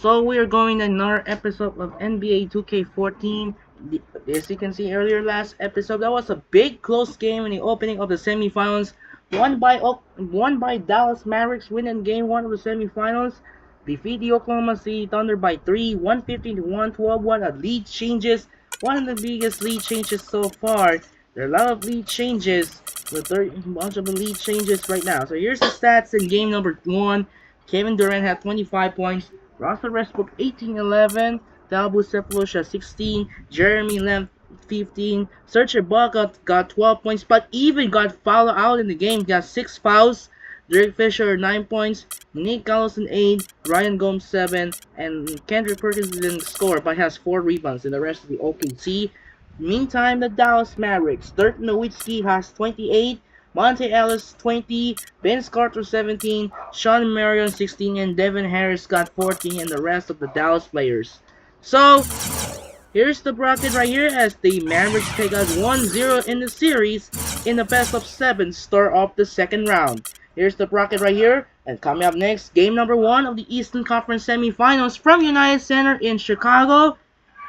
So we are going to another episode of NBA 2K14. As you can see earlier last episode, that was a big close game in the opening of the semifinals. Won by Dallas Mavericks, winning game 1 of the semifinals. Defeat the Oklahoma City Thunder by 3, 115 to 112. One of lead changes, one of the biggest lead changes so far. There are a lot of lead changes. Bunch of lead changes right now. So here's the stats in game number 1. Kevin Durant had 25 points. Russell Westbrook 18-11, Dalbu Cephalosha 16, Jeremy Lamb 15, Serge Ibaka got 12 points, but even got fouled out in the game. He got 6 fouls. Derek Fisher 9 points, Nick Collison 8, Ryan Gomes 7, and Kendrick Perkins didn't score but has 4 rebounds in the rest of the OKC. Meantime, the Dallas Mavericks, Dirk Nowitzki has 28, Monte Ellis 20, Vince Carter 17, Sean Marion 16, and Devin Harris got 14, and the rest of the Dallas players. So, here's the bracket right here as the Mavericks take out 1-0 in the series in the best of 7 start off the second round. Here's the bracket right here, and coming up next, game number 1 of the Eastern Conference semifinals from United Center in Chicago.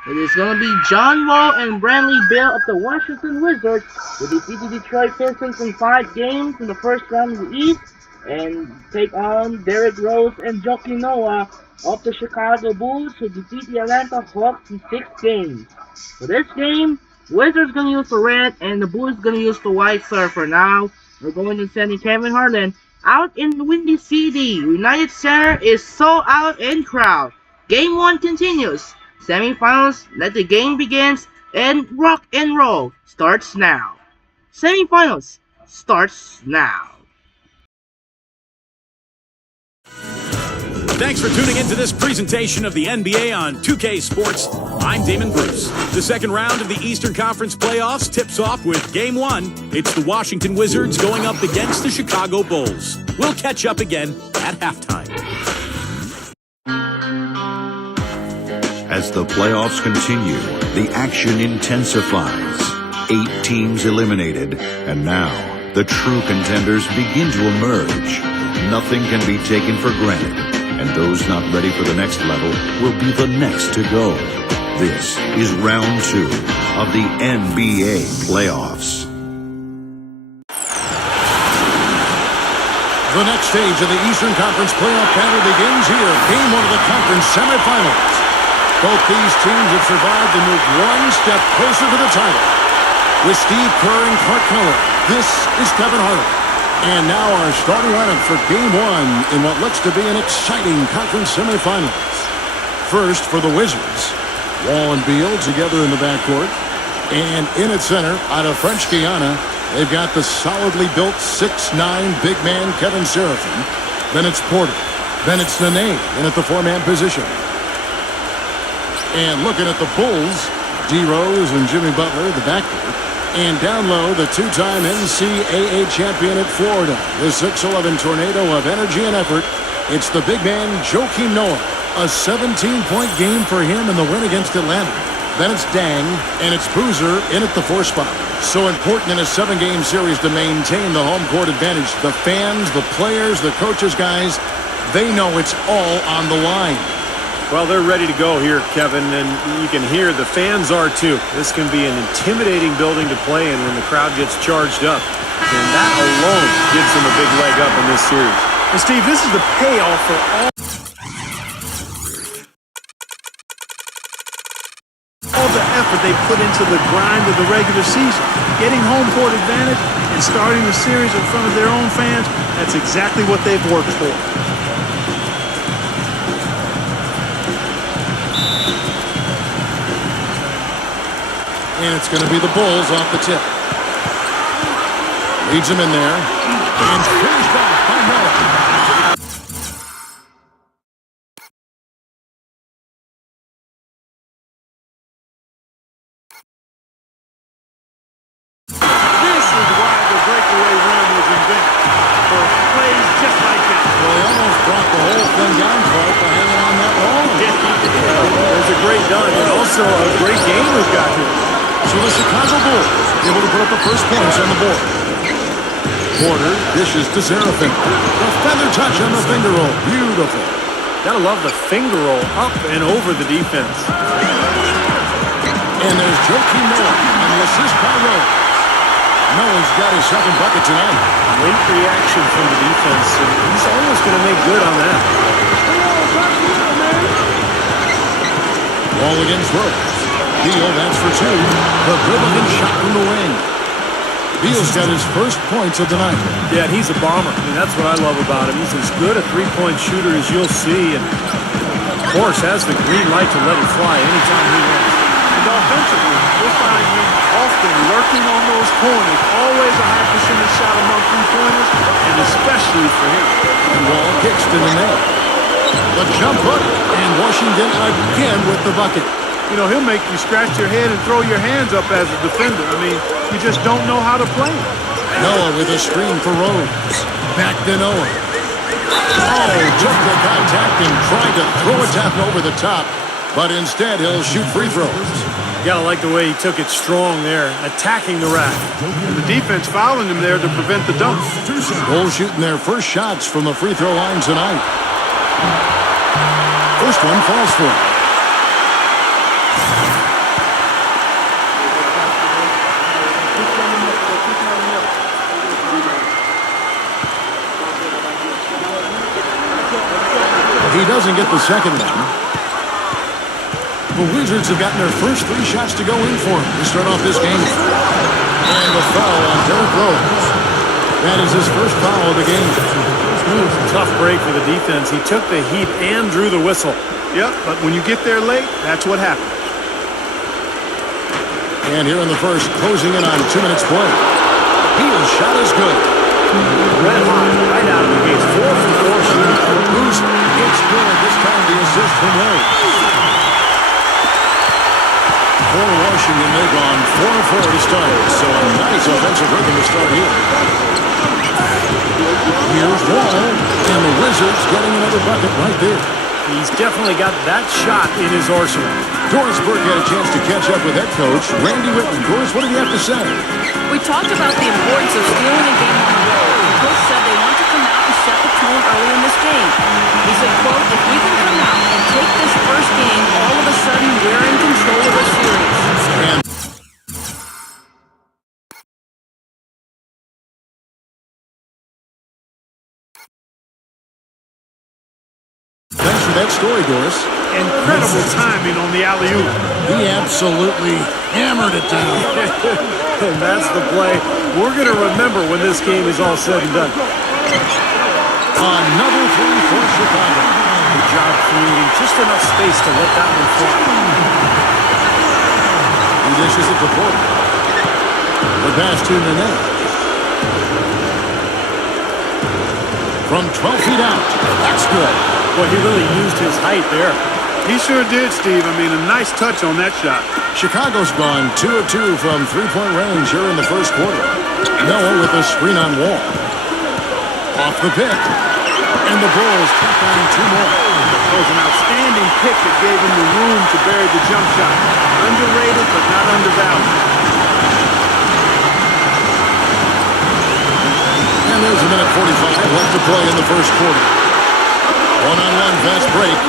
It is going to be John Wall and Bradley Beal of the Washington Wizards who defeat the Detroit Pistons in 5 games in the first round of the East and take on Derrick Rose and Joakim Noah of the Chicago Bulls who defeat the Atlanta Hawks in 6 games. For this game, Wizards going to use the red and the Bulls going to use the white surfer. Now, we're going to send Kevin Harlan out in the Windy City. United Center is sold out in crowd. Game 1 continues. Semifinals, let the game begins, and rock and roll starts now. Semifinals starts now. Thanks for tuning into this presentation of the NBA on 2K Sports. I'm Damon Bruce. The second round of the Eastern Conference playoffs tips off with Game 1. It's the Washington Wizards going up against the Chicago Bulls. We'll catch up again at halftime. As the playoffs continue, the action intensifies. 8 teams eliminated, and now the true contenders begin to emerge. Nothing can be taken for granted, and those not ready for the next level will be the next to go. This is round 2 of the NBA playoffs. The next stage of the Eastern Conference playoff battle begins here. Game 1 of the conference semifinals. Both these teams have survived and moved one step closer to the title. With Steve Kerr and Clark Keller, this is Kevin Harlan. And now our starting lineup for Game 1 in what looks to be an exciting conference semifinals. First for the Wizards, Wall and Beal together in the backcourt. And in at center, out of French Guiana, they've got the solidly built 6'9" big man Kevin Seraphin. Then it's Porter. Then it's Nene in at the 4-man position. And looking at the Bulls, D. Rose and Jimmy Butler, the backcourt. And down low, the 2-time NCAA champion at Florida. The 6'11" tornado of energy and effort. It's the big man, Joakim Noah. A 17-point game for him in the win against Atlanta. Then it's Dang, and it's Boozer in at the 4 spot. So important in a 7-game series to maintain the home court advantage. The fans, the players, the coaches, guys, they know it's all on the line. Well, they're ready to go here, Kevin, and you can hear the fans are too. This can be an intimidating building to play in when the crowd gets charged up. And that alone gives them a big leg up in this series. And Steve, this is the payoff for all the effort they put into the grind of the regular season. Getting home court advantage and starting the series in front of their own fans, that's exactly what they've worked for. And it's going to be the Bulls off the tip. Leads him in there. And finished off by Noah. This is why the breakaway run was invented. For plays just like that. Well, he almost brought the whole thing down for it by hanging on that wall. It was a great done and also a great game we've got here. So the Chicago Bulls able to put up the first points on the board. Porter dishes to Seraphin. The feather touch on the finger roll. Beautiful. Gotta love the finger roll up and over the defense. And there's Joakim Noah on the assist by Rose. Noah's got his second bucket tonight. Late reaction from the defense, and he's almost going to make good on that. Ball against Rose. Beal, that's for two. The good-looking shot from the wing. Beal's got his first points of the night. Yeah, and he's a bomber. I mean, that's what I love about him. He's as good a three-point shooter as you'll see, and of course has the green light to let it fly anytime he wants. And offensively, you'll find him often lurking on those corners. Always a high percentage shot among three-pointers, and especially for him. And Wall kicks to the net. The jump hook, and Washington again with the bucket. You know, he'll make you scratch your head and throw your hands up as a defender. I mean, you just don't know how to play him. Noah with a screen for Rose. Back to Noah. Oh, took the contact and tried to throw it down over the top. But instead, he'll shoot free throws. You gotta like the way he took it strong there, attacking the rack. And the defense fouling him there to prevent the dunk. Bulls shooting their first shots from the free throw line tonight. First one falls for him. He doesn't get the second one. The Wizards have gotten their first three shots to go in for him to start off this game. And the foul on Derrick Rose. That is his first foul of the game. Tough break for the defense. He took the heat and drew the whistle. Yep, but when you get there late, that's what happens. And here in the first, closing in on 2 minutes play. Beal's shot is good. Red hot, right out of the gates. 4 for 4 shooting. Boost, it's good. This time the assist from Rose. For Washington, they've gone 4-4 to start. So a nice offensive rhythm to start here. Here's Wall, and the Wizards getting another bucket right there. He's definitely got that shot in his arsenal. Doris Burke had a chance to catch up with head coach Randy Whitman. Doris, what did he have to say? We talked about the importance of stealing a game on the road. The coach said they want to come out and set the tone early in this game. He said, quote, if we can come out and take this first game, all of a sudden we're in control of the series. And thanks for that story, Doris. Incredible timing on the alley-oop. He absolutely hammered it down. And that's the play we're going to remember when this game is all said and done. Another three for Chicago. Good job creating just enough space to let that one fly. He dishes it to Porter. The pass to Nene. From 12 feet out. That's good. Boy, he really used his height there. He sure did, Steve. I mean, a nice touch on that shot. Chicago's gone 2 of 2 from three-point range here in the first quarter. Noah with a screen on Wall. Off the pick. And the Bulls tack on 2 more. That was an outstanding pick that gave him the room to bury the jump shot. Underrated, but not undervalued. And there's a minute 45 left to play in the first quarter. One-on-one fast break.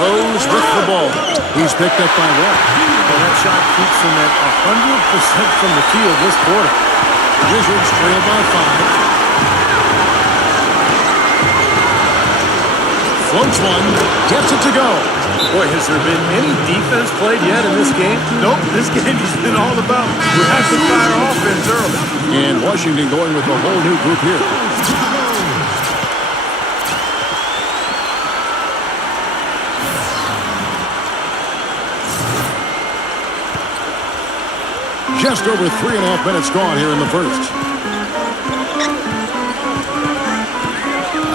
Rose with the ball. He's picked up by Wall. Well, that shot keeps him at 100% from the field this quarter. Wizards trail by 5. Floats one. Gets it to go. Boy, has there been any defense played yet in this game? Nope, this game has been all about rapid-fire offense early. And Washington going with a whole new group here. Just over 3.5 minutes gone here in the first.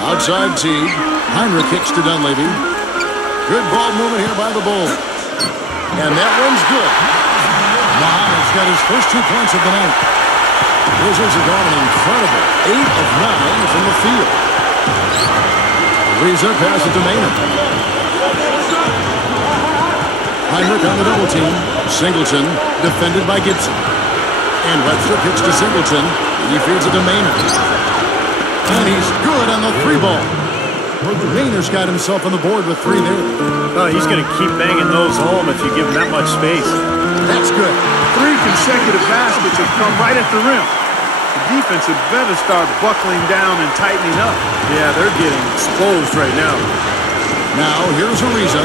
Outside Teague. Heinrich kicks to Dunleavy. Good ball movement here by the Bulls. And that one's good. Muhammad's got his first 2 points of the night. Wizards have gone an incredible 8 of 9 from the field. Reza passes it to Maynard. Heinrich on the double team. Singleton defended by Gibson. And Webster kicks to Singleton. He feeds it to Maynard. And he's good on the 3 ball. Maynard's got himself on the board with 3 there. Oh, he's going to keep banging those home if you give him that much space. That's good. 3 consecutive baskets have come right at the rim. The defense had better start buckling down and tightening up. Yeah, they're getting exposed right now. Now, here's Ariza.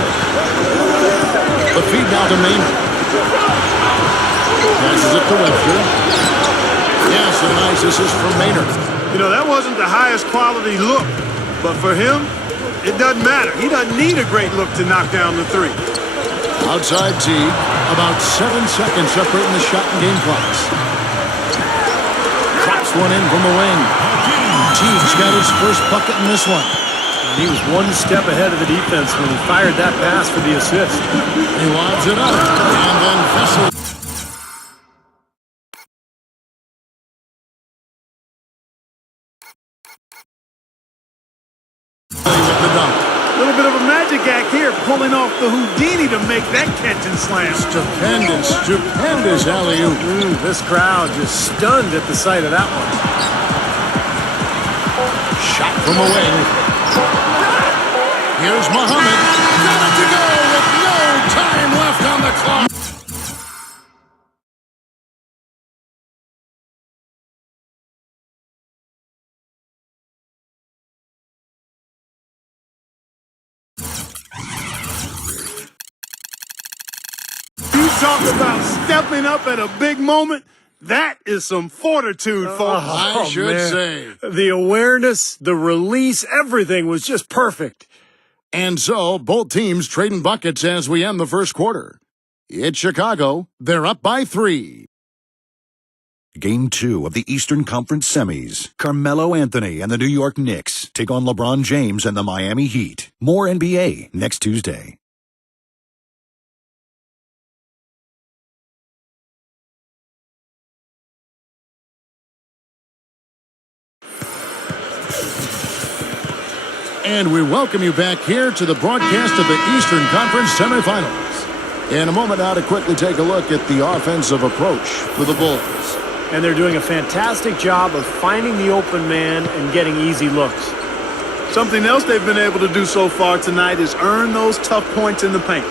The feed now to Maynard. Passes it to Webster. Yes, a nice assist from Maynard. You know, that wasn't the highest quality look, but for him, it doesn't matter. He doesn't need a great look to knock down the 3. Outside Teague, about 7 seconds separating the shot and game clocks. Drops one in from the wing. Teague's got his first bucket in this one. And he was 1 step ahead of the defense when he fired that pass for the assist. He lobs it up, and then Vessel. With the dunk. A little bit of a magic act here, pulling off the Houdini to make that catch and slam. Stupendous alley-oop. This crowd just stunned at the sight of that one. Shot from a wing. Here's Muhammad. Got it to go with no time left on the clock. You talk about stepping up at a big moment. That is some fortitude, folks. I should say. The awareness, the release, everything was just perfect. And so, both teams trading buckets as we end the first quarter. It's Chicago. They're up by 3. Game 2 of the Eastern Conference Semis. Carmelo Anthony and the New York Knicks take on LeBron James and the Miami Heat. More NBA next Tuesday. And we welcome you back here to the broadcast of the Eastern Conference semifinals. In a moment now to quickly take a look at the offensive approach for the Bulls. And they're doing a fantastic job of finding the open man and getting easy looks. Something else they've been able to do so far tonight is earn those tough points in the paint.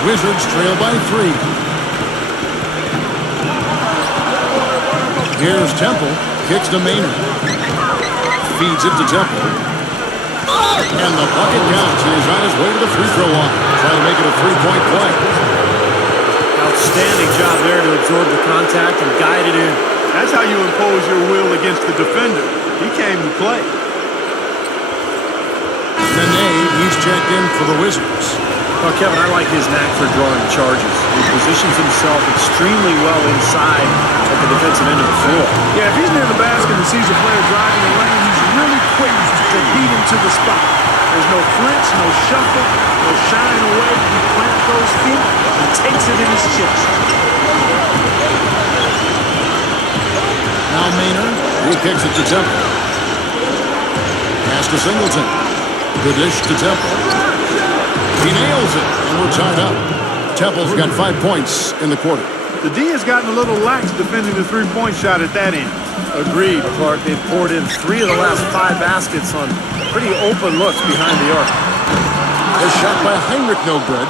Wizards trail by 3. Here's Temple. Kicks to Maynard. Feeds it to Temple. And the bucket counts. He's on his way to the free throw line. Trying to make it a 3-point play. Outstanding job there to absorb the contact and guide it in. That's how you impose your will against the defender. He came to play. Nene, he's checked in for the Wizards. Well, Kevin, I like his knack for drawing charges. He positions himself extremely well inside at the defensive end of the floor. Yeah, if he's near the basket and sees a player driving the lane, he's really quick to beat him to the spot. There's no flinch, no shuffle, no shying away. He plants those feet and takes it in his chest. Now Maynard, he kicks it to Temple. Pass to Singleton. Good dish to Temple. He nails it, and we're tied up. Temple's got 5 points in the quarter. The D has gotten a little lax defending the three-point shot at that end. Agreed, Clark. They've poured in 3 of the last 5 baskets on pretty open looks behind the arc. A shot by Heinrich, no good.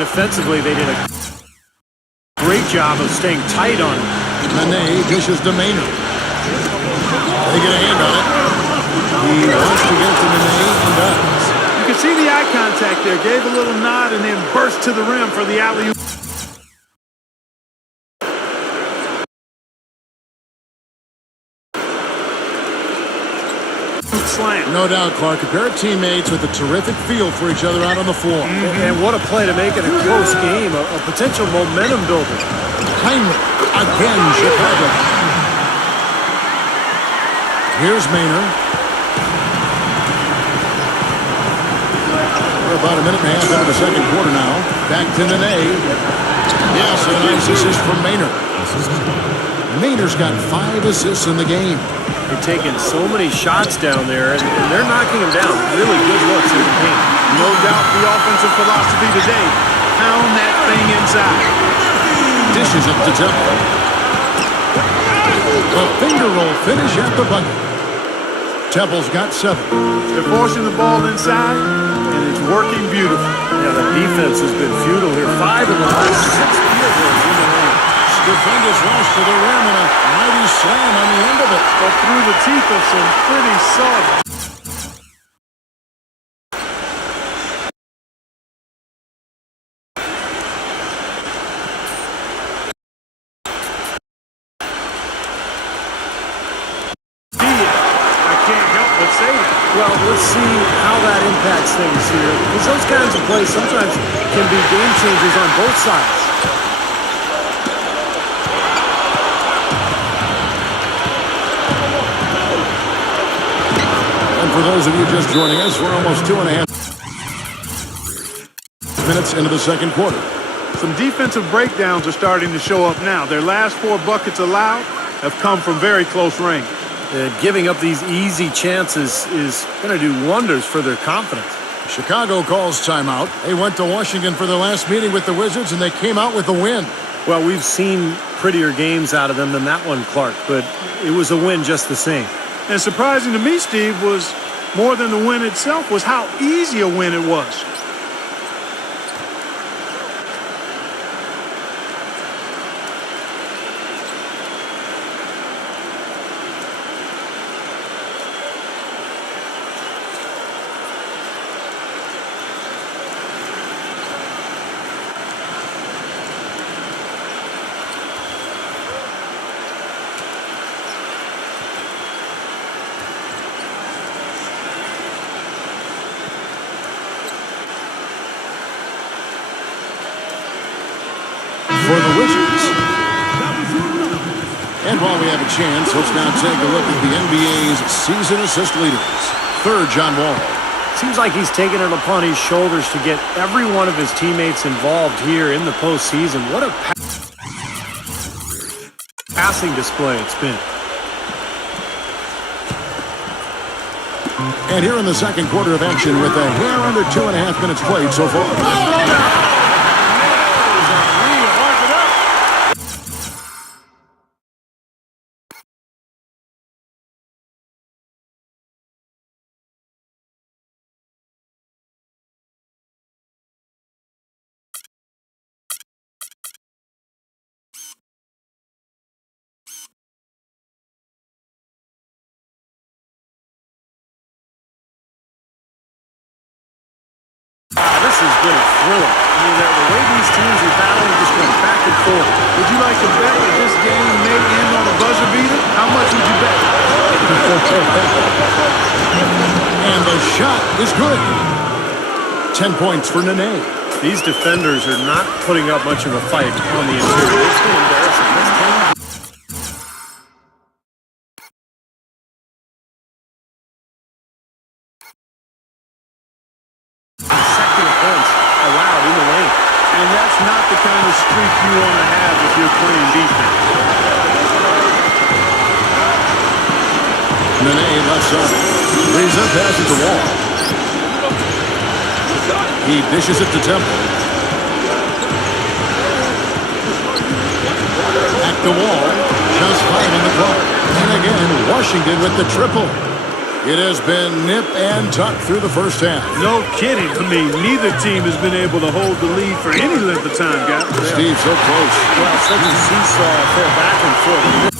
Defensively, they did a great job of staying tight on him. Nene dishes to Maynard. They get a hand on it. He wants to get to Nene and does. You can see the eye contact there. Gave a little nod and then burst to the rim for the alley-oop. Slam. No doubt, Clark. A pair of teammates with a terrific feel for each other out on the floor. And what a play to make it a close game, a potential momentum builder. Heinrich, again, Chicago. Here's Maynard. We're about a minute and a half into the second quarter now. Back to Nene. Yes, a nice assist from Maynard. Maynard's got 5 assists in the game. They're taking so many shots down there, and they're knocking them down. Really good looks in the paint. No doubt the offensive philosophy today. Pound that thing inside. dishes it to Temple. A finger roll finish at the bucket. Temple's got 7. They're forcing the ball inside, and it's working beautifully. Yeah, the defense has been futile here. 5 of the last 6 field goals in the lane. Defenders rush to the rim and a mighty slam on the end of it. But through the teeth of some pretty soft. Well, let's see how that impacts things here. Because those kinds of plays sometimes can be game changers on both sides. And for those of you just joining us, we're almost 2.5 minutes into the second quarter. Some defensive breakdowns are starting to show up now. Their last 4 buckets allowed have come from very close range. Giving up these easy chances is going to do wonders for their confidence. Chicago calls timeout. They went to Washington for their last meeting with the Wizards, and they came out with a win. Well, we've seen prettier games out of them than that one, Clark, but it was a win just the same. And surprising to me, Steve, was more than the win itself, was how easy a win it was. For the Wizards. And while we have a chance, let's now take a look at the NBA's season assist leaders. Third, John Wall. Seems like he's taken it upon his shoulders to get every one of his teammates involved here in the postseason. What a passing display it's been. And here in the second quarter of action with a hair under 2.5 minutes played so far. This has been a thriller. I mean, the way these teams are battling, just going back and forth. Would you like to bet that this game may end on a buzzer beater? How much would you bet? And the shot is good. 10 points for Nene. These defenders are not putting up much of a fight on the interior. It's been embarrassing. This team. Allowed in the lane. And that's not the kind of streak you want to have if you're playing defense. Nene left side. Reza passes the Wall. He dishes it to Temple. At the Wall. Just 5 on the clock. And again, Washington with the triple. It has been nip and tuck through the first half. No kidding. I mean, neither team has been able to hold the lead for any length of time, guys. Steve, so close. Well, such a seesaw affair back and forth.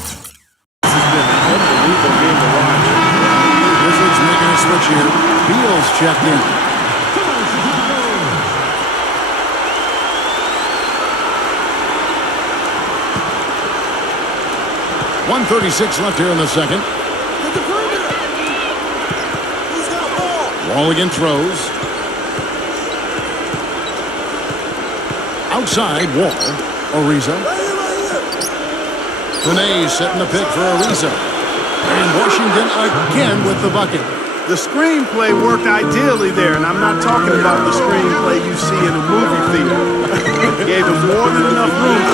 This has been an unbelievable game to watch. Wizards making a switch here. Beal's checked in. .136 left here in the second. Wall again throws. Outside, Wall. Ariza. Nene setting the pick for Ariza. And Washington again with the bucket. The screenplay worked ideally there, and I'm not talking about the screenplay you see in a movie theater. Gave him more than enough room.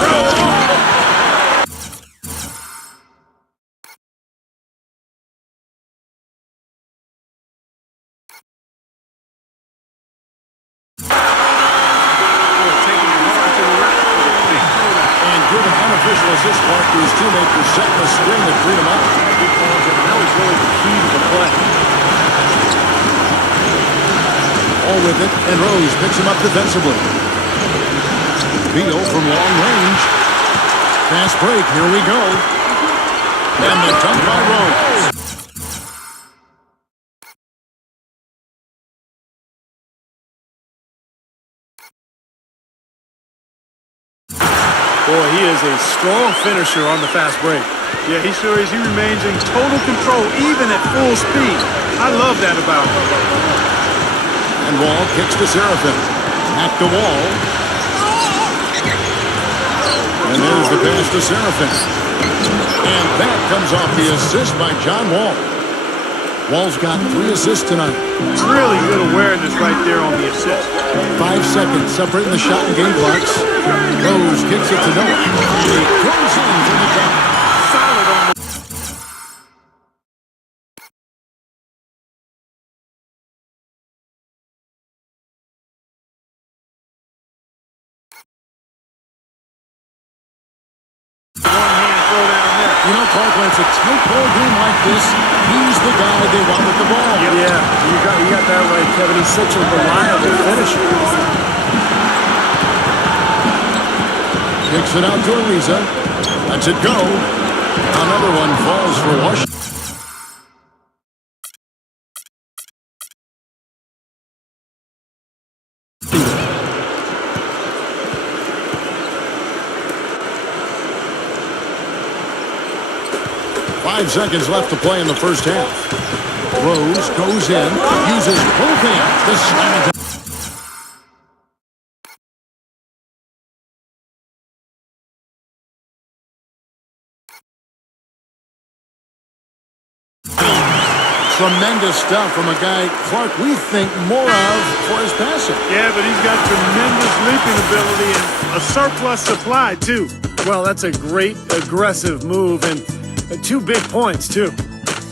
assist Clark to his teammate for setting the screen that freed him up. Good call, and that was really the key to the play. All with it, and Rose picks him up defensively. Beal from long range. Fast break, here we go. And the dunk by Rose. Boy, he is a strong finisher on the fast break. Yeah, he sure is. He remains in total control, even at full speed. I love that about him. And Wall kicks to Seraphin. At the Wall. And there's the pass to Seraphin. And that comes off the assist by John Wall. Wall's got 3 assists tonight. Really good awareness right there on the assist. 5 seconds separating the shot and game clocks. Rose kicks it to Noah. And he goes in for the dunk. Solid on the... One-hand throw down there. You know, Clark, when it's a tight ball game like this, he's the guy they want with the ball. Yeah, you got that right, Kevin. He's such a reliable finisher. Kicks it out to Ariza. Lets it go. Another one falls for Washington. 5 seconds left to play in the first half. Rose goes in, uses both hands to slam it. Tremendous stuff from a guy, Clark, we think more of for his passing. Yeah, but he's got tremendous leaping ability and a surplus supply, too. Well, that's a great aggressive move and 2 big points, too.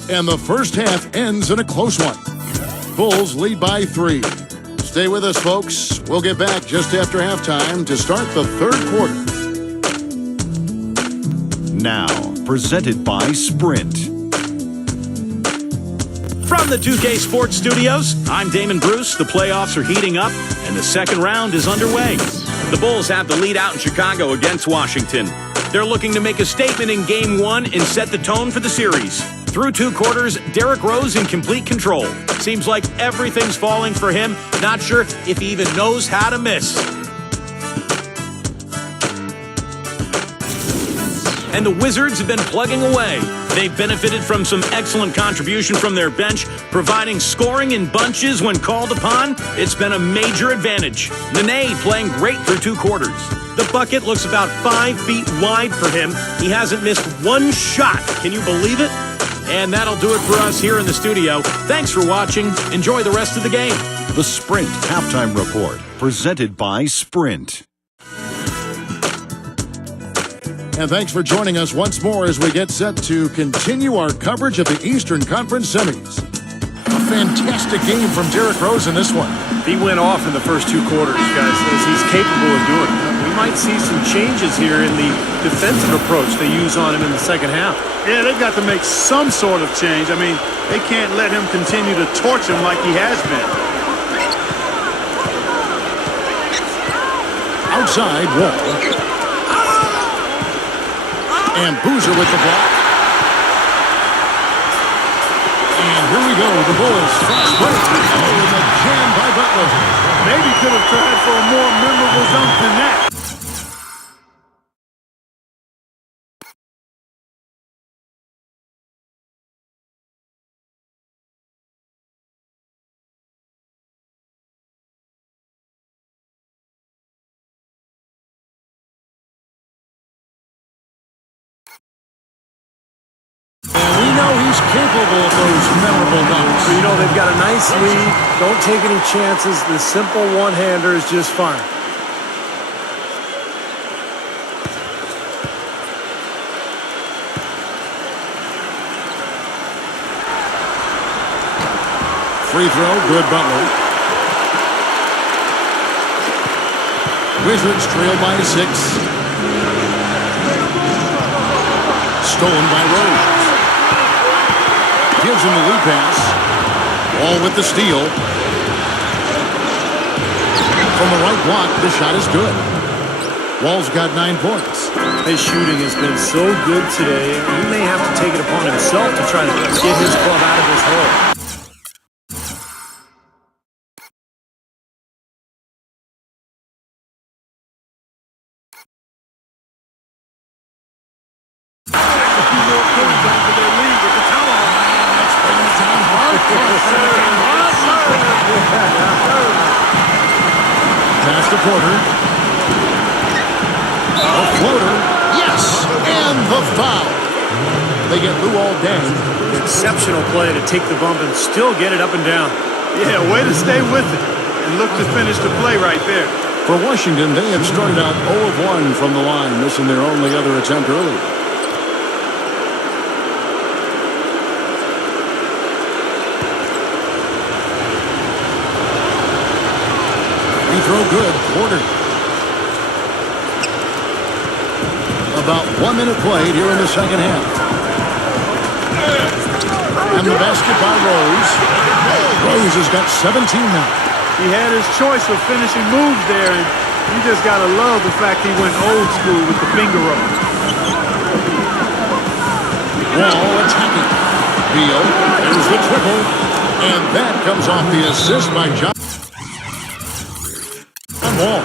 And the first half ends in a close one. Bulls lead by 3. Stay with us, folks. We'll get back just after halftime to start the third quarter. Now, presented by Sprint. From the 2K Sports Studios, I'm Damon Bruce. The playoffs are heating up, and the second round is underway. The Bulls have the lead out in Chicago against Washington. They're looking to make a statement in Game 1 and set the tone for the series. Through 2 quarters, Derrick Rose in complete control. Seems like everything's falling for him. Not sure if he even knows how to miss. And the Wizards have been plugging away. They've benefited from some excellent contribution from their bench, providing scoring in bunches when called upon. It's been a major advantage. Nene playing great through 2 quarters. The bucket looks about 5 feet wide for him. He hasn't missed 1 shot. Can you believe it? And that'll do it for us here in the studio. Thanks for watching. Enjoy the rest of the game. The Sprint Halftime Report, presented by Sprint. And thanks for joining us once more as we get set to continue our coverage of the Eastern Conference Semis. A fantastic game from Derrick Rose in this one. He went off in the first 2 quarters, guys, as he's capable of doing. We might see some changes here in the defensive approach they use on him in the second half. Yeah, they've got to make some sort of change. I mean, they can't let him continue to torch him like he has been. Outside, Wall. And Boozer with the block. And here we go, the Bulls fast break. Oh, and a jam by Butler. Maybe could have tried for a more memorable dunk than that. He's capable of those memorable dunks. You know, they've got a nice lead. Don't take any chances. The simple one-hander is just fine. Free throw, good Butler. Wizards trail by 6. stolen by Rose. Gives him the loop pass. Wall with the steal. From the right block, the shot is good. Wall's got 9 points. His shooting has been so good today, he may have to take it upon himself to try to get his club out of this hole. Pass to Porter. A floater. Yes! And the foul. They get Lou all day. Exceptional play to take the bump and still get it up and down. Yeah, way to stay with it and look to finish the play right there. For Washington, they have started out 0 of 1 from the line, missing their only other attempt earlier. Free throw good. Porter. About 1 minute played here in the second half. And the basket by Rose. Rose has got 17 now. He had his choice of finishing moves there, and you just got to love the fact he went old school with the finger roll. Wall attacking. Beal. There's the triple. And that comes off the assist by John Wall.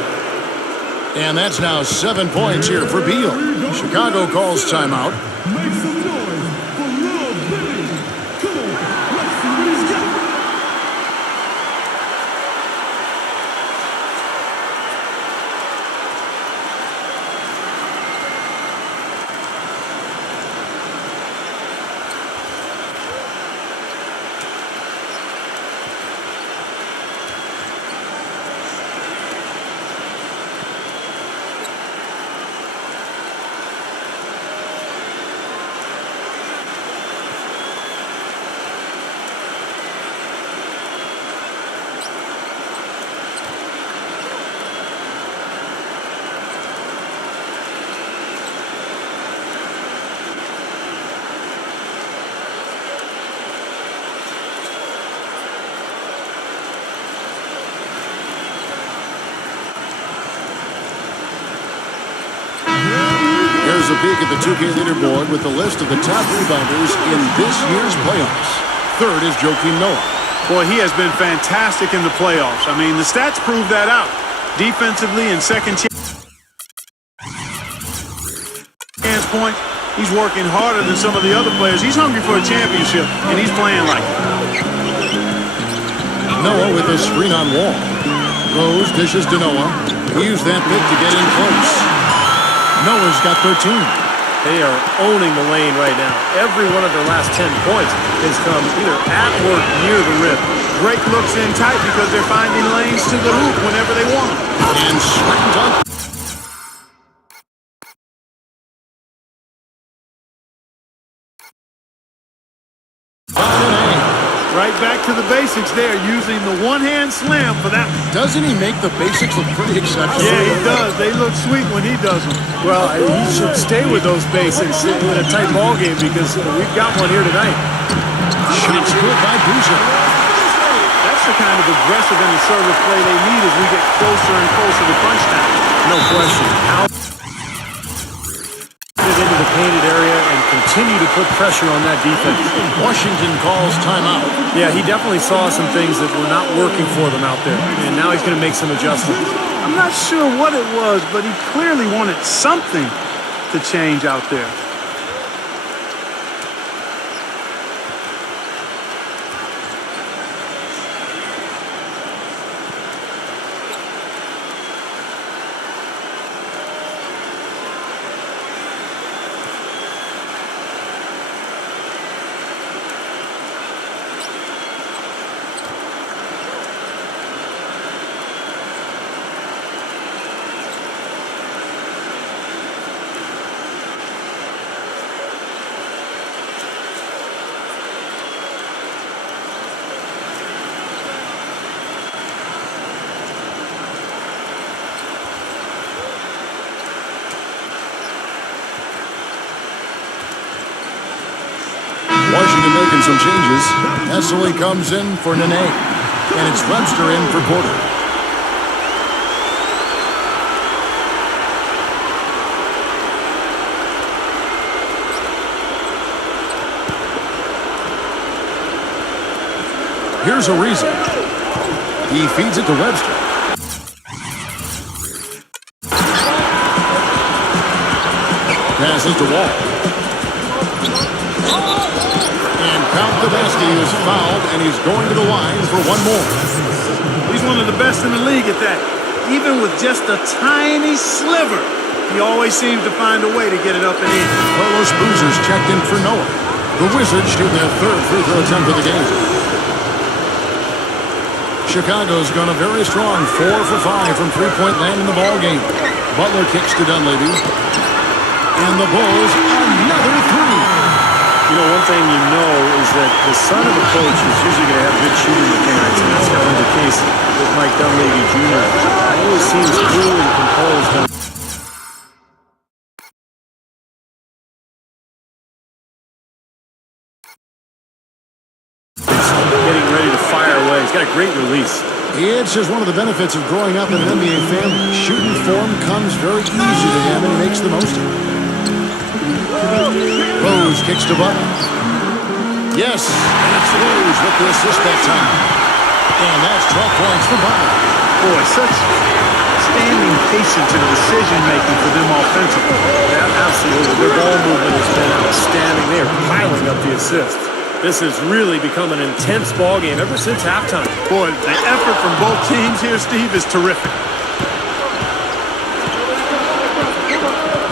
And that's now 7 points here for Beal. Chicago calls timeout. Make some noise for Lil Billy. Come on, let's see what he's got. Here's a peek at the 2K leaderboard with the list of the top rebounders in this year's playoffs. Third is Joakim Noah. Boy, he has been fantastic in the playoffs. I mean, the stats prove that out. Defensively and second chance point, he's working harder than some of the other players. He's hungry for a championship, and he's playing like it. Noah with a screen on Wall. Rose dishes to Noah. He used that pick to get in close. Noah's got 13. They are owning the lane right now. Every one of their last 10 points has come either at or near the rim. Great looks in tight because they're finding lanes to the hoop whenever they want. And slams on. Right back to the basics there, using the one-hand slam for that. Doesn't he make the basics look pretty exceptional? Yeah, he does. They look sweet when he does them. Well, he should stay with those basics in a tight ball game because we've got one here tonight. Shots good by Boucher. That's the kind of aggressive and assertive play they need as we get closer and closer to crunch time. No question. How into the painted area and continue to put pressure on that defense. Washington calls timeout. Yeah, he definitely saw some things that were not working for them out there, and now he's going to make some adjustments. I'm not sure what it was, but he clearly wanted something to change out there. Washington making some changes. Esseley comes in for Nene. And it's Webster in for Porter. Here's a reason. He feeds it to Webster. Passes to Wall. And Poundabasky is fouled, and he's going to the line for one more. He's one of the best in the league at that. Even with just a tiny sliver, he always seems to find a way to get it up and in. Carlos Boozer's checked in for Noah. The Wizards shoot their third free throw attempt of the game. Chicago's gone a very strong 4 for 5 from three-point land in the ball game. Butler kicks to Dunleavy. And the Bulls, another three. You know, one thing you know is that the son of a coach is usually going to have good shooting mechanics, and that's kind of the case with Mike Dunleavy Jr. Always seems cool and composed. Getting ready to fire away. He's got a great release. It's just one of the benefits of growing up in an NBA family. Shooting form comes very easy to him, and he makes the most of it. Rose kicks to Butler. Yes, and it's Rose with the assist that time. And that's 12 points for Butler. Boy, such standing patient in decision-making for them offensively. Yeah, absolutely. Their ball movement has been outstanding. They are piling up the assists. This has really become an intense ball game ever since halftime. Boy, the effort from both teams here, Steve, is terrific.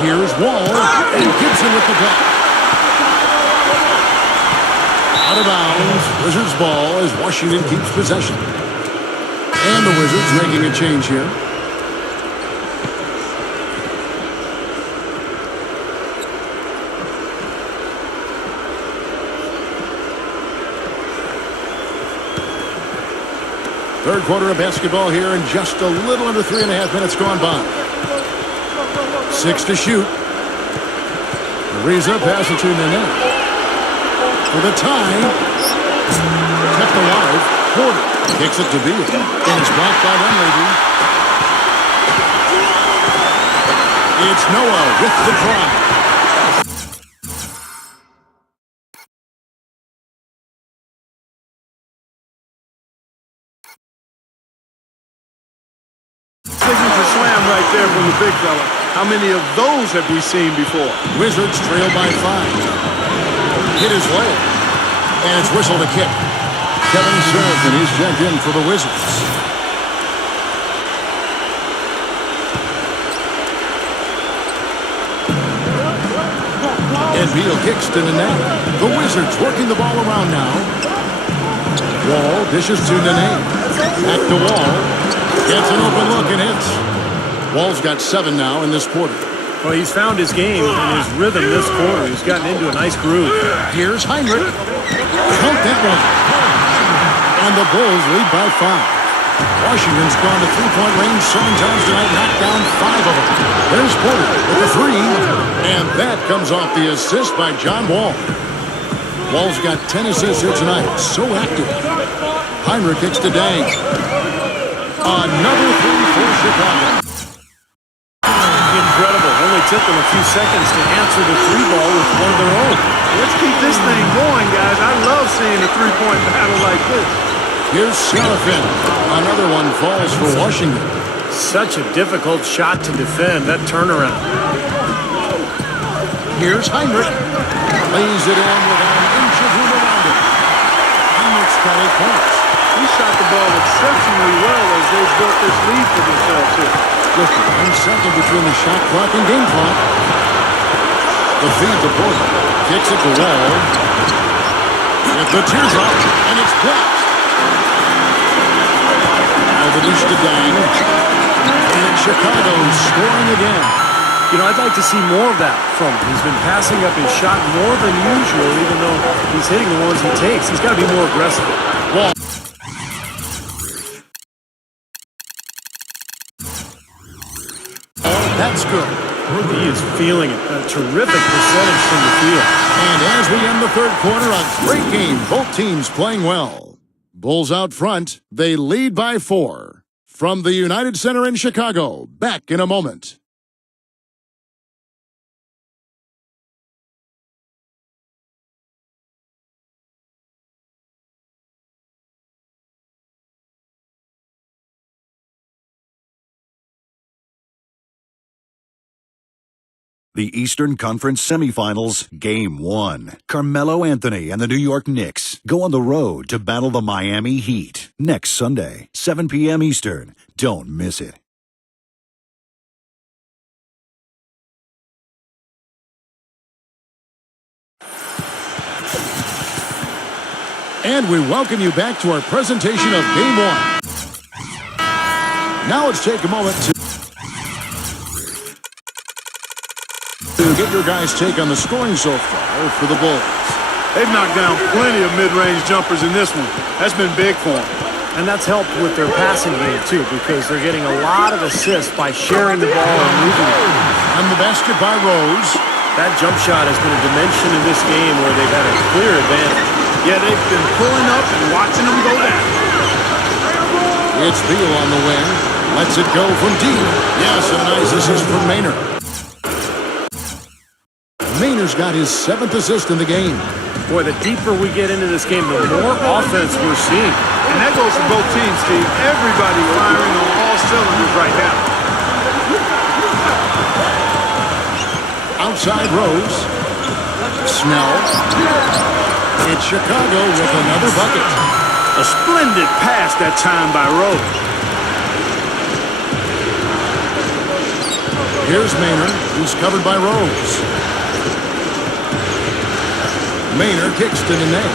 Here's Wall, and Gibson with the block. Out of bounds, Wizards ball as Washington keeps possession. And the Wizards making a change here. Third quarter of basketball here, and just a little under 3.5 minutes gone by. 6 to shoot. Ariza passes to Nene. For the tie. Kept alive. Porter kicks it to Beal. And it's blocked by Dunleavy. It's Noah with the try. Signature slam right there from the big fella. How many of those have we seen before? Wizards trail by 5. Hit his leg. And it's whistled a kick. Kevin served, and he's checked in for the Wizards. And Beal kicks to Nene. The Wizards working the ball around now. Wall dishes to Nene. Back to Wall. Gets an open look and hits. Wall's got 7 now in this quarter. Well, he's found his game and his rhythm this quarter. He's gotten into a nice groove. Here's Heinrich. Count that one. And the Bulls lead by 5. Washington's gone to three-point range 7 times tonight, knocked down 5 of them. There's Porter with the 3. And that comes off the assist by John Wall. Wall's got 10 assists here tonight. So active. Heinrich kicks to Dang. Another 3 for Chicago. Incredible. Only took them a few seconds to answer the 3 ball with one of their own. Let's keep this thing going, guys. I love seeing a three-point battle like this. Here's Serafin. Another one falls for Washington. Such a difficult shot to defend, that turnaround. Here's Heinrich. Lays it in without an inch of room around it. Heinrich's got 8 points. He shot the ball exceptionally well as they built this lead for themselves here. Just 1 second between the shot clock and game clock. The feed to Porter. Kicks it to Wall. With the teardrop, and it's blocked. Now the dish to Dang. And Chicago scoring again. You know, I'd like to see more of that from him. He's been passing up his shot more than usual, even though he's hitting the ones he takes. He's got to be more aggressive. Wall. That's good. He is feeling it. A terrific percentage from the field. And as we end the third quarter, a great game. Both teams playing well. Bulls out front. They lead by 4. From the United Center in Chicago, back in a moment. The Eastern Conference Semifinals, Game 1. Carmelo Anthony and the New York Knicks go on the road to battle the Miami Heat next Sunday, 7 p.m. Eastern. Don't miss it. And we welcome you back to our presentation of Game 1. Now let's take a moment to get your guys' take on the scoring so far for the Bulls. They've knocked down plenty of mid-range jumpers in this one. That's been big for them. And that's helped with their passing game, too, because they're getting a lot of assists by sharing the ball and moving it. And the basket by Rose. That jump shot has been a dimension in this game where they've had a clear advantage. Yeah, they've been pulling up and watching them go down. It's Beal on the wing. Lets it go from deep. Yes, a nice assist from Maynard. Maynard's got his 7th assist in the game. Boy, the deeper we get into this game, the more offense we're seeing. And that goes for both teams, Steve. Everybody firing on all cylinders right now. Outside Rose. Snell. It's Chicago with another bucket. A splendid pass that time by Rose. Here's Maynard, who's covered by Rose. Maynard kicks to the net.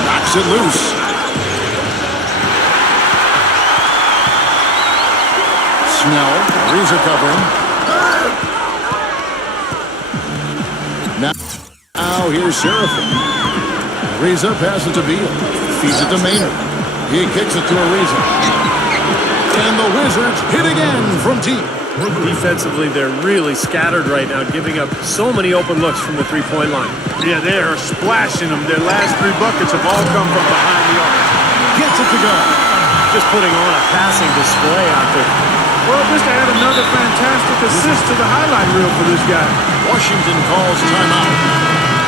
Knocks it loose. Snell, Reza covering. Now here's Seraphin. Reza passes to Beal. Feeds it to Maynard. He kicks it to Ariza. And the Wizards hit again from deep. Defensively, they're really scattered right now, giving up so many open looks from the three-point line. Yeah, they are splashing them. Their last 3 buckets have all come from behind the arc. Gets it to go. Just putting on a passing display out there. Well, just to add another fantastic assist to the highlight reel for this guy. Washington calls timeout.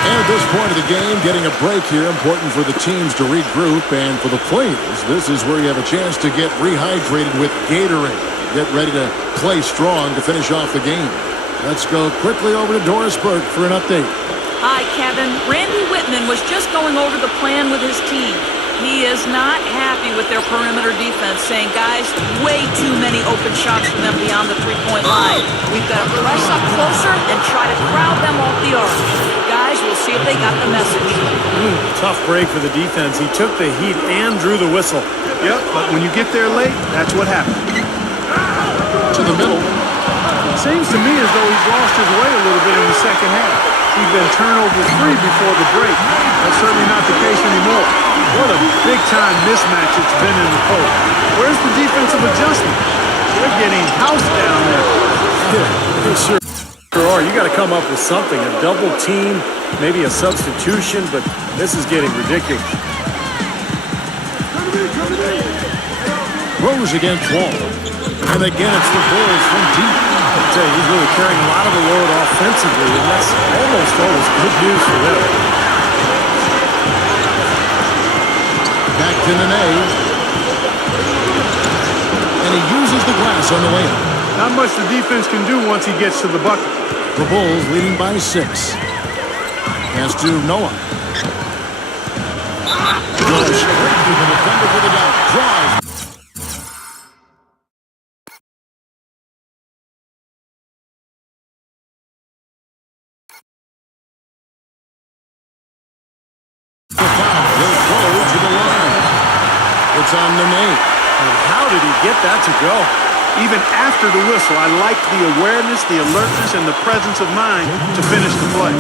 And at this point of the game, getting a break here, important for the teams to regroup. And for the players, this is where you have a chance to get rehydrated with Gatorade. Get ready to play strong to finish off the game. Let's go quickly over to Doris Burke for an update. Hi, Kevin. Randy Whitman was just going over the plan with his team. He is not happy with their perimeter defense, saying, guys, way too many open shots for them beyond the three-point line. We've got to press up closer and try to crowd them off the arc. Guys, we'll see if they got the message. Tough break for the defense. He took the heat and drew the whistle. Yep, but when you get there late, that's what happens. To the middle. Seems to me as though he's lost his way a little bit in the second half. He's been turnover-free before the break. That's certainly not the case anymore. What a big-time mismatch it's been in the post. Where's the defensive adjustment? They're getting housed down there. They sure are. You got to come up with something, a double team, maybe a substitution, but this is getting ridiculous. Rose against Wall. And again, it's the Bulls from deep. I tell you, he's really carrying a lot of the load offensively, and that's almost always good news for them. Back to Nene. And he uses the glass on the layup. Not much the defense can do once he gets to the bucket. The Bulls leading by 6. Pass to Noah. Goes straight to the defender for the down. Drive. It's on the name. And how did he get that to go? Even after the whistle, I like the awareness, the alertness, and the presence of mind to finish the play.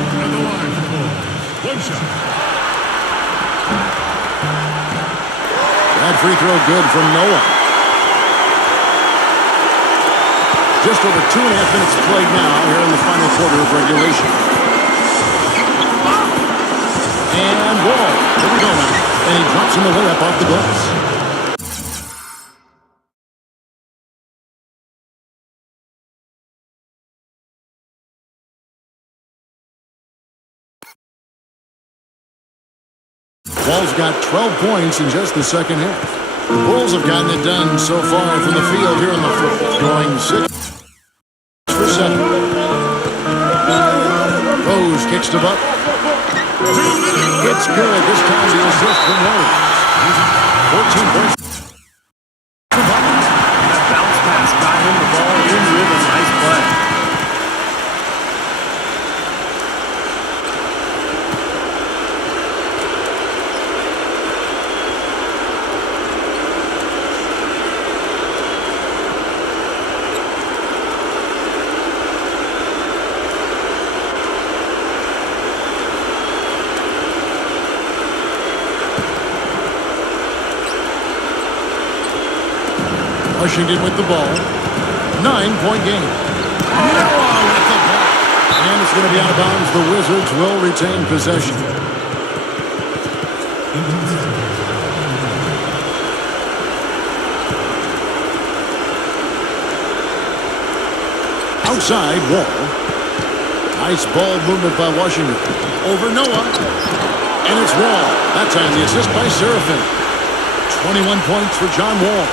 One shot. That free throw good from Noah. Just over 2.5 minutes played now here in the final quarter of regulation. And Wall. Here we go now. And he drops in the layup off the glass. Wall's got 12 points in just the second half. The Bulls have gotten it done so far from the field here in the fourth, going 6 for 7. Rose kicks to Buck. It's good. This time the assist from Rose. 14 points for Buck. That bounce pass got him the ball in rhythm. Nice play. Washington with the ball. 9-point game. Noah with the ball. And it's going to be out of bounds. The Wizards will retain possession. Outside, Wall. Nice ball movement by Washington. Over Noah. And it's Wall. That time the assist by Seraphin. 21 points for John Wall.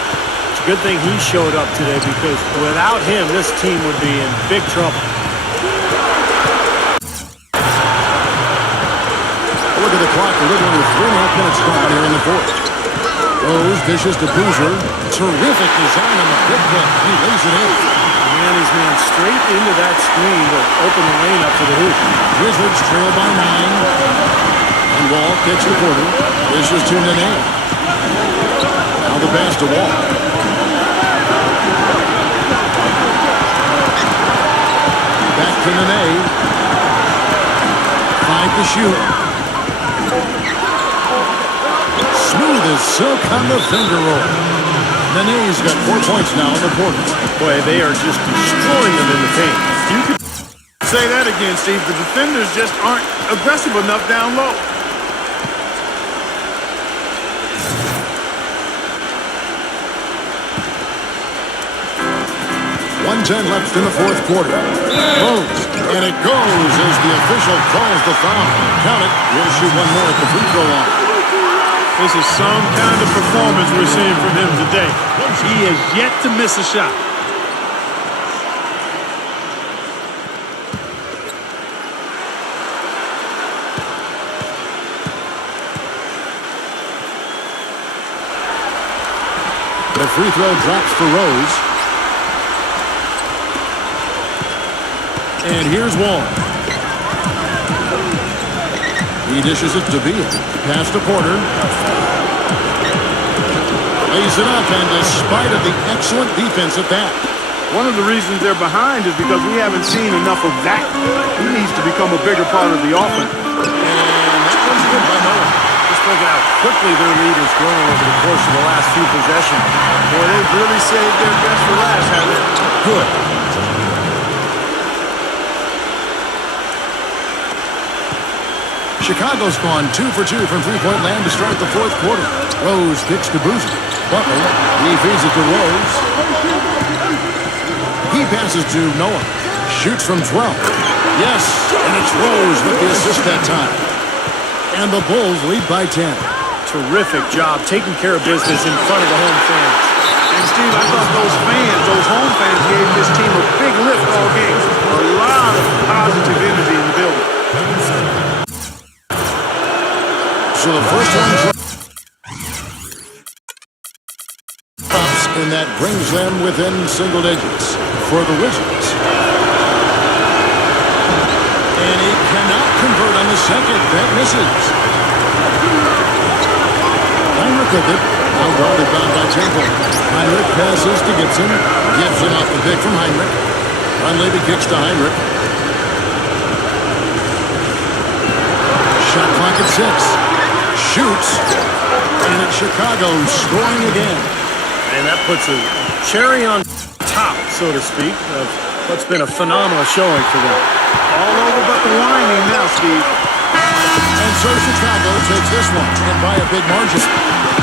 Good thing he showed up today because without him, this team would be in big trouble. Look at the clock. Literally 3.5 minutes gone here in the fourth. Rose dishes to Boozer. Terrific design on the quick hit. He lays it in. Man, he's man straight into that screen to open the lane up to the hoop. Wizards trail by 9. And Wall kicks the quarter. Dishes to Nene. Now the pass to Wall. Back to Nene. 5 to shoot. Smooth as silk on the finger roll. Nene's got 4 points now in the quarter. Boy, they are just destroying them in the paint. You could say that again, Steve. The defenders just aren't aggressive enough down low. 1:10 left in the fourth quarter. Rose, and it goes as the official calls the foul. Count it. He'll shoot one more at the free throw line. This is some kind of performance we're seeing from him today. He has yet to miss a shot. The free throw drops for Rose. And here's Wall. He dishes it to Beal. Pass to Porter. Lays it up, and despite of the excellent defense at that. One of the reasons they're behind is because we haven't seen enough of that. He needs to become a bigger part of the offense. And that one's good by Noah. Just look at how quickly their lead has grown over the course of the last few possessions. Boy, they've really saved their best for last, haven't they? Good. Chicago's gone 2 for 2 from three-point land to start the fourth quarter. Rose kicks to Boozer. Butler, he feeds it to Rose. He passes to Noah. Shoots from 12. Yes, and it's Rose with the assist that time. And the Bulls lead by 10. Terrific job taking care of business in front of the home fans. And Steve, I thought those fans, those home fans, gave this team a big lift all game. A lot of positive energy in the building. So the first one drops, and that brings them within single digits for the Wizards. And he cannot convert on the second. That misses. Heinrich with it. Now guarded down by Temple. Heinrich passes to Gibson. Gibson off the pick from Heinrich. Dunleavy kicks to Heinrich. Shot clock at 6. Shoots, and it's Chicago scoring again. And that puts a cherry on top, so to speak, of what's been a phenomenal showing for them. All over but the winding now, Steve. And so Chicago takes this one, and by a big margin.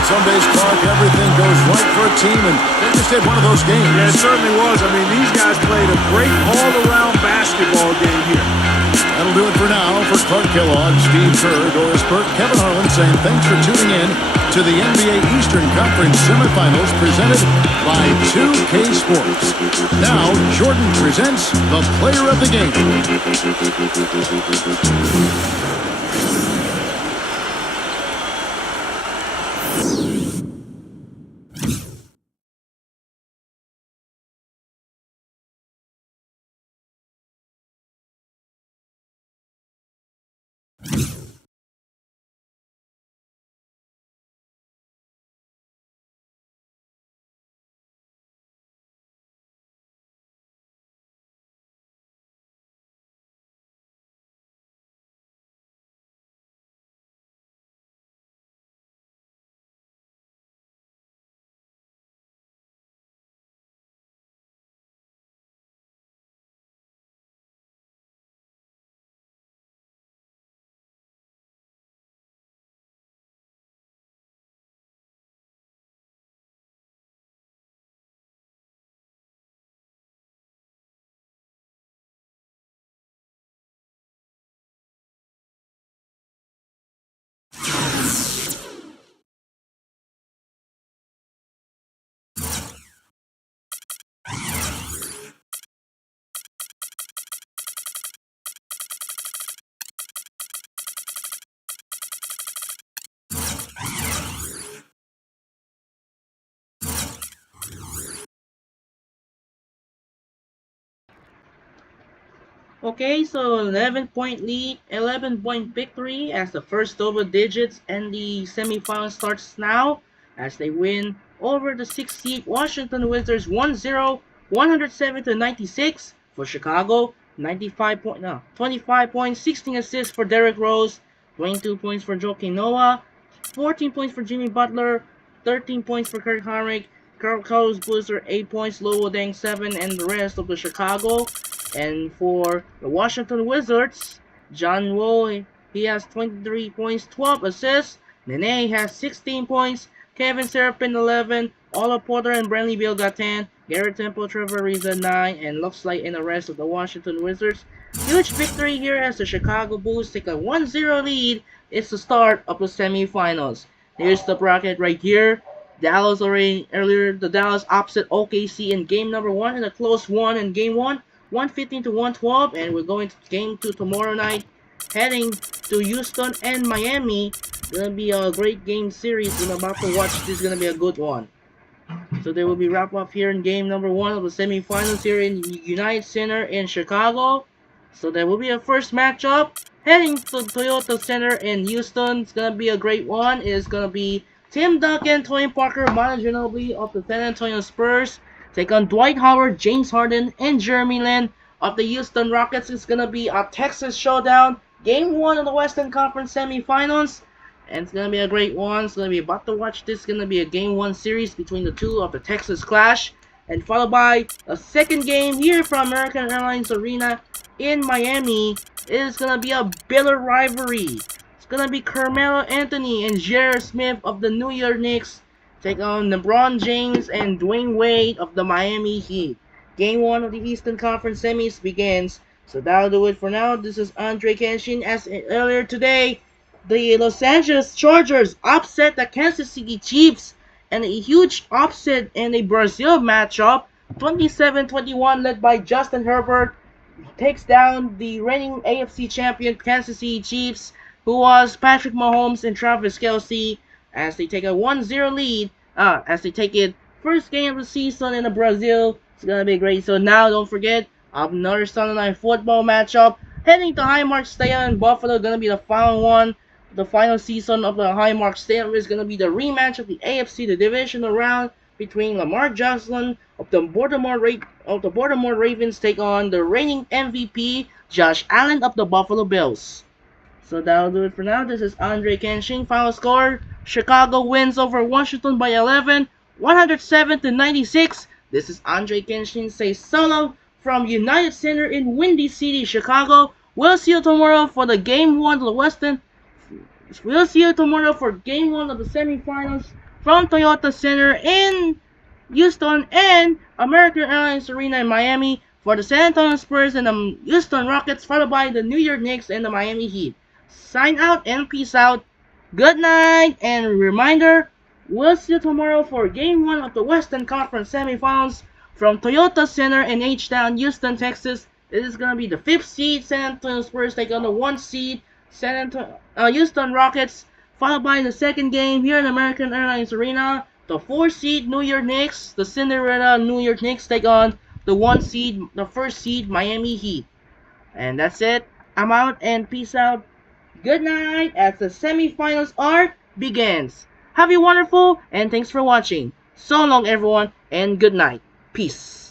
Some days, Clark, everything goes right for a team, and they just had one of those games. Yeah, it certainly was. I mean, these guys played a great all-around basketball game here. That'll do it for now. For Clark Kellogg, Steve Kerr, Doris Burke, Kevin Harlan saying thanks for tuning in to the NBA Eastern Conference semifinals presented by 2K Sports. Now, Jordan presents the player of the game. Okay, so 11-point lead, 11-point victory as the first double digits and the semifinal starts now as they win over the 6th seed Washington Wizards 1-0, 107 to 96 for Chicago, 25 points, 16 assists for Derrick Rose, 22 points for Joakim Noah, 14 points for Jimmy Butler, 13 points for Kirk Hinrich, Carlos Boozer 8 points, Luol Deng 7, and the rest of the Chicago. And for the Washington Wizards, John Wall, he has 23 points, 12 assists. Nene has 16 points. Kevin Serapin 11. Ola Porter and Bradley Beal got 10. Garrett Temple, Trevor Ariza 9. And looks like in the rest of the Washington Wizards. Huge victory here as the Chicago Bulls take a 1-0 lead. It's the start of the semifinals. Here's the bracket right here. Dallas already earlier, the Dallas upset OKC in game number 1 and a close one in game 1. 115 to 112, and we're going to game 2 tomorrow night, heading to Houston and Miami. Gonna be a great game series. We're about to watch. This is gonna be a good one. So they will be wrapped up here in game number 1 of the semifinals here in United Center in Chicago. So there will be a first matchup heading to Toyota Center in Houston. It's gonna be a great one. It's gonna be Tim Duncan, Tony Parker, Manu Ginobili of the San Antonio Spurs take on Dwight Howard, James Harden, and Jeremy Lin of the Houston Rockets. It's gonna be a Texas showdown, game 1 of the Western Conference semifinals. And it's gonna be a great one. It's gonna be about to watch this. It's gonna be a game 1 series between the two of the Texas Clash, and followed by a second game here from American Airlines Arena in Miami. It is gonna be a bitter rivalry. It's gonna be Carmelo Anthony and J.R. Smith of the New York Knicks take on LeBron James and Dwayne Wade of the Miami Heat. Game 1 of the Eastern Conference semis begins. So that'll do it for now. This is Andre Kenshin. As earlier today, the Los Angeles Chargers upset the Kansas City Chiefs and a huge upset in a Brazil matchup. 27-21 led by Justin Herbert takes down the reigning AFC champion Kansas City Chiefs, who was Patrick Mahomes and Travis Kelce, as they take a 1-0 lead, as they take it first game of the season in Brazil. It's gonna be great. So now don't forget another Sunday night football matchup heading to Highmark Stadium in Buffalo. Gonna be the final one, the final season of the Highmark Stadium is gonna be the rematch of the AFC, the divisional round between Lamar Jackson of the Baltimore Ravens take on the reigning MVP Josh Allen of the Buffalo Bills. So that'll do it for now. This is Andre Kenshin. Final score: Chicago wins over Washington by 11, 107 to 96. This is Andre Kenshin say solo from United Center in Windy City, Chicago. We'll see you tomorrow for the Game 1 of the Western. We'll see you tomorrow for Game 1 of the semifinals from Toyota Center in Houston and American Airlines Arena in Miami for the San Antonio Spurs and the Houston Rockets, followed by the New York Knicks and the Miami Heat. Sign out and peace out. Good night, and reminder, we'll see you tomorrow for Game 1 of the Western Conference Semifinals from Toyota Center in H-Town, Houston, Texas. This is going to be the 5th seed San Antonio Spurs take on the 1 seed Houston Rockets, followed by the second game here in American Airlines Arena. The 4 seed New York Knicks, the Cinderella New York Knicks take on the 1st seed Miami Heat. And that's it. I'm out and peace out. Good night as the semifinals arc begins. Have a wonderful and thanks for watching. So long everyone and good night. Peace.